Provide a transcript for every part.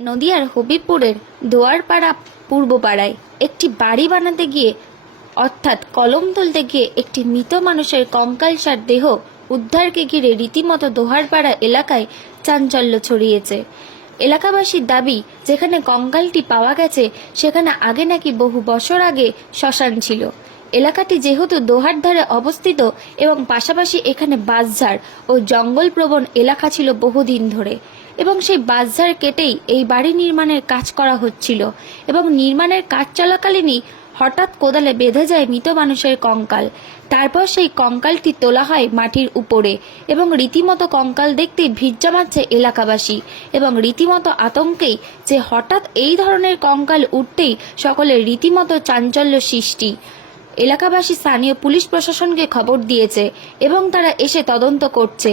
নদিয়ার হবিবপুরের দোয়ারপাড়া পূর্বপাড়ায় একটি বাড়ি বানাতে গিয়ে অর্থাৎ কলম তুলতে গিয়ে একটি মৃত মানুষের কঙ্কালসার দেহ উদ্ধারকে ঘিরে রীতিমতো দোহারপাড়া এলাকায় চাঞ্চল্য ছড়িয়েছে। এলাকাবাসীর দাবি, যেখানে কঙ্কালটি পাওয়া গেছে সেখানে আগে নাকি বহু বছর আগে শ্মশান ছিল। এলাকাটি যেহেতু দোহার ধারে অবস্থিত এবং পাশাপাশি এখানে বাঁশঝাড় ও জঙ্গলপ্রবণ এলাকা ছিল বহুদিন ধরে, এবং সেই বাঁশঝাড় কেটেই এই বাড়ি নির্মাণের কাজ করা হচ্ছিল এবং নির্মাণের কাজ চলাকালীনই হঠাৎ কোদালে বেঁধে যায় মৃত মানুষের কঙ্কাল। তারপর সেই কঙ্কালটি তোলা হয় মাটির উপরে এবং রীতিমতো কঙ্কাল দেখতেই ভিড় জমাচ্ছে এলাকাবাসী এবং রীতিমতো আতঙ্কেই যে হঠাৎ এই ধরনের কঙ্কাল উঠতেই সকলের রীতিমতো চাঞ্চল্য সৃষ্টি। এলাকাবাসী স্থানীয় পুলিশ প্রশাসনকে খবর দিয়েছে এবং তারা এসে তদন্ত করছে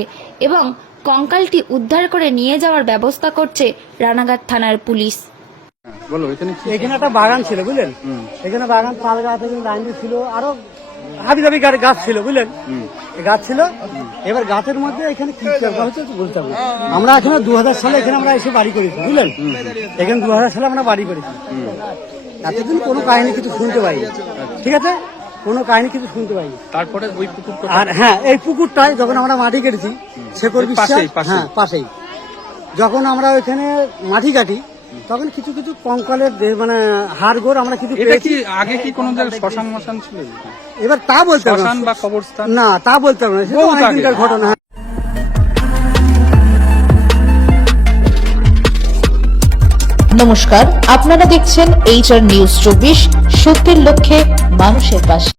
এবং কঙ্কালটি উদ্ধার করে নিয়ে যাওয়ার ব্যবস্থা করছে রানাঘাট থানার পুলিশ। এখানে একটা বাগান ছিল, বুঝলেন, এখানে বাগান, তাল গাছ, লাইন ছিল, আরো হাবি জাবি গাছ ছিল, বুঝলেন, গাছ ছিল। এবার গাছের মধ্যে এখানে কি হচ্ছে বলতে হবে। আমরা এখানে 2000 সালে এখানে আমরা এসে বাড়ি করেছি, বুঝলেন, এখানে 2000 সালে আমরা বাড়ি করেছি। এতদিন কোনো কাহিনী কিছু শুনতে পাই, ঠিক আছে, কোনো কাহিনী কিছু শুনতে পাই। তারপরে ওই পুকুরটা, আর হ্যাঁ, এই পুকুরটায় যখন আমরা মাটি কেটেছি, শেখর বিশ্বাস, হ্যাঁ পাশেই, যখন আমরা ওইখানে মাটি কাটি তখন কিছু কিছু কঙ্কালের মানে হাড়গোড় আমরা কিছু পেয়েছি। আগে কি কোনো জায়গায় শ্মশান মশান ছিল? এবার তা বলতে হবে শ্মশান বা কবরস্থান, না তা বলতে হবে না, সেটা অনেকদিনকার ঘটনা। নমস্কার, আপনারা দেখছেন HR নিউজ 24, সত্যের লক্ষ্যে মানুষের পাশে।